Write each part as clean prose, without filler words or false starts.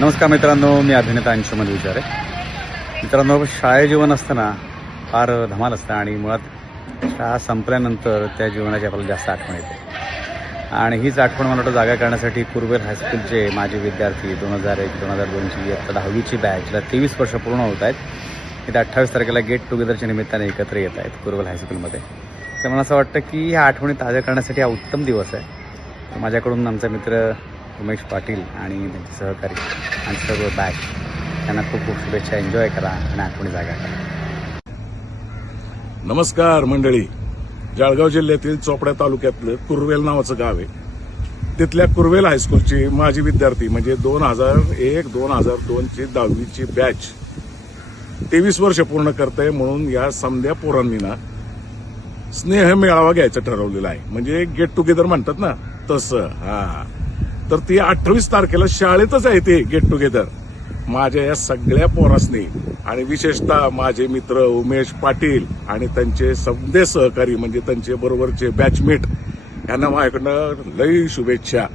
नमस्कार मित्रांनो, मी अभिनेता अंशुमन विचारे. मित्रांनो, शाळा जीवन असताना फार धमाल असतं आणि मुळात शाळा संपल्यानंतर त्या जीवनाची आपल्याला जास्त आठवण येते. आणि हीच आठवण मला वाटतं जागा करण्यासाठी कुरुवेल हायस्कूलचे माजी विद्यार्थी 2001-2002ची इयत्ता 10वीची बॅचला 23 वर्ष पूर्ण होत आहेत. येत्या 28 तारखेला गेट टुगेदरच्या निमित्ताने एकत्र येत आहेत कुरुवेल हायस्कूलमध्ये. तर मला असं वाटतं की ह्या आठवणी ताज्या करण्यासाठी हा उत्तम दिवस आहे. माझ्याकडून आमचा मित्र उमेश पाटील आणि त्यांचे सहकारी आणि सर्व बॅच त्यांना खूप खूप शुभेच्छा. एन्जॉय करा आणि आठवणी जागा करा. नमस्कार मंडळी. जळगाव जिल्ह्यातील चोपडा तालुक्यातलं कुरुवेल नावाचं गाव आहे. तिथल्या कुरुवेल हायस्कूलची माजी विद्यार्थी म्हणजे 2001-2002ची 10वीची बॅच 23 वर्ष पूर्ण करते. म्हणून या समध्या पोरांनी ना स्नेह मेळावा घ्यायचं ठरवलेलं आहे. म्हणजे गेट टुगेदर म्हणतात ना तसं. तर ती 28 तारखेला शाळेतच आहे ते गेट टुगेदर. माझ्या या सगळ्या पोरासनी आणि विशेषतः माझे मित्र उमेश पाटील आणि त्यांचे समधे सहकारी म्हणजे त्यांचे बरोबरचे बॅचमेट यांना माझ्याकडनं लई शुभेच्छा.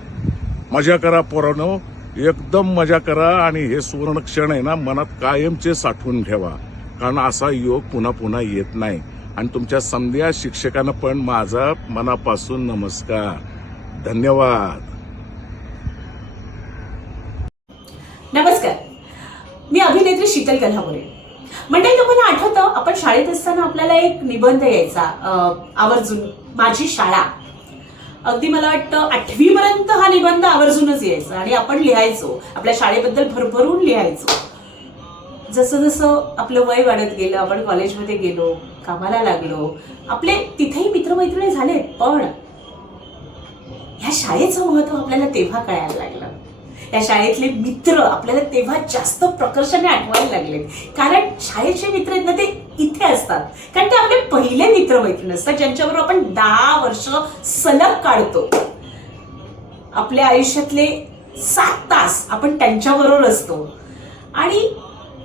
मजा करा पोरांनो, एकदम मजा करा आणि हे सुवर्ण क्षण आहे ना मनात कायमचे साठवून ठेवा, कारण असा योग पुन्हा पुन्हा येत नाही. आणि तुमच्या समध्या शिक्षकांना पण माझा मनापासून नमस्कार. धन्यवाद. नमस्कार, मी अभिनेत्री शीतल कल्हापुरे. मंडळी, तुम्हाला आठवतं आपण शाळेत असताना आपल्याला एक निबंध यायचा आवर्जून, माझी शाळा. अगदी मला वाटतं 8वी पर्यंत हा निबंध आवर्जूनच यायचा आणि आपण लिहायचो, आपल्या शाळेबद्दल भरभरून लिहायचो. जसं जसं आपलं वय वाढत गेलं, आपण कॉलेजमध्ये गेलो, कामाला लागलो, आपले तिथेही मित्रमैत्रिणी झाले, पण ह्या शाळेचं महत्व आपल्याला तेव्हा कळायला लागलं. या शाळेतले मित्र आपल्याला तेव्हा जास्त प्रकर्षाने आठवायला लागले, कारण शाळेचे मित्र आहेत ना ते इथे असतात, कारण ते आपले पहिले मित्रमैत्रिणी असतात ज्यांच्याबरोबर आपण 10 वर्ष सलग काढतो. आपल्या आयुष्यातले 7 तास आपण त्यांच्याबरोबर असतो आणि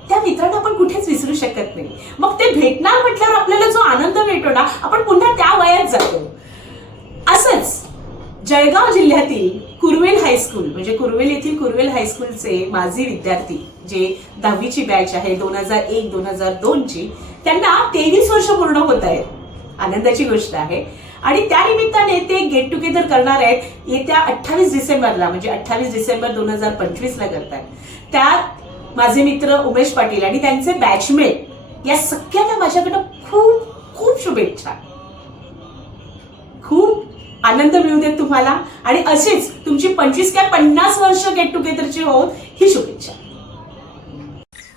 त्या मित्रांना आपण कुठेच विसरू शकत नाही. मग ते भेटणार म्हटल्यावर आपल्याला जो आनंद मिळतो ना, आपण पुन्हा त्या वयात जातो. असंच जळगाव जिल्ह्यातील कुरुवेल हायस्कूल म्हणजे कुरुवेल येथील कुरुवेल हायस्कूलचे माजी विद्यार्थी जे 10वीची बॅच आहे 2001-2002ची, त्यांना 23 वर्ष पूर्ण होत आहेत. आनंदाची गोष्ट आहे. आणि त्या निमित्ताने ते गेट टुगेदर करणार आहेत येत्या 28 डिसेंबरला, म्हणजे 28 डिसेंबर 2025ला करतात. त्यात माझे मित्र उमेश पाटील आणि त्यांचे बॅचमेट या सगळ्यांना माझ्याकडं खूप खूप शुभेच्छा. खूप आनंद मिळू देत तुम्हाला आणि अशीच तुमची 25 किंवा 50 वर्ष गेट टुगेदरची होऊन ही शुभेच्छा.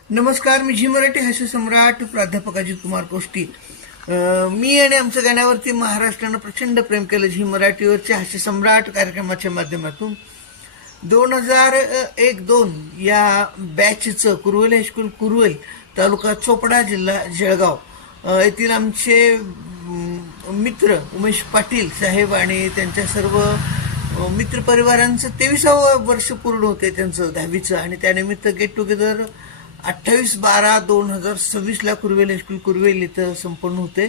नमस्कार, मी झी मराठी हास्य सम्राट प्राध्यापक अजित कुमार कोष्टी. मी आणि आमच्या गाण्यावरती महाराष्ट्रानं प्रचंड प्रेम केलं झी मराठीवरच्या हास्य सम्राट कार्यक्रमाच्या माध्यमातून. 2001-2 या बॅचचं कुरुवेल हायस्कूल कुरुवेल, तालुका चोपडा, जिल्हा जळगाव येथील आमचे मित्र उमेश पाटील साहेब आणि त्यांच्या सर्व मित्रपरिवारांचं 23वं वर्ष पूर्ण होते त्यांचं 10वीचं. आणि त्यानिमित्त गेट टुगेदर 28/12/2026ला कुरुवेल हायस्कूल कुरुवेल इथं संपन्न होते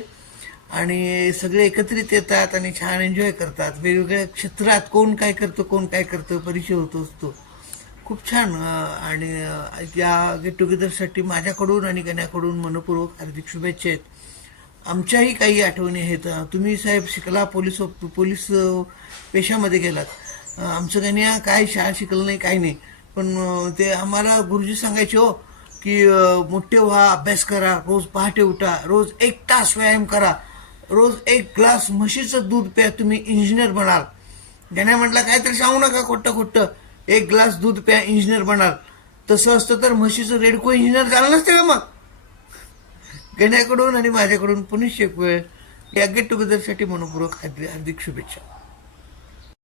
आणि सगळे एकत्रित येतात आणि छान एन्जॉय करतात. वेगवेगळ्या क्षेत्रात कोण काय करतं परिचय होतो असतो. खूप छान. आणि या गेट टुगेदरसाठी माझ्याकडून आणि गण्याकडून मनपूर्वक हार्दिक शुभेच्छा आहेत. आमच्याही काही आठवणी आहेत. तुम्ही साहेब शिकला, पोलीस पेशामध्ये गेलात. आमचं गण्या काय शाळा शिकलं नाही, काही नाही, पण ते आम्हाला गुरुजी सांगायचे हो की मोठे व्हा, अभ्यास करा, रोज पहाटे उठा, रोज 1 तास व्यायाम करा, रोज 1 ग्लास म्हशीचं दूध प्या, तुम्ही इंजिनियर बनाल. गण्या म्हटलं काहीतरी सांगू नका खोटं 1 ग्लास दूध प्या, इंजिनियर बनाल. तसं असतं तर म्हशीचं रेडको इंजिनियर झालं नसते का मग. गण्याकडून आणि माझ्याकडून पुन्हा एक वेळ या गेट टुगेदरसाठी मनपूर्वक हार्दिक शुभेच्छा.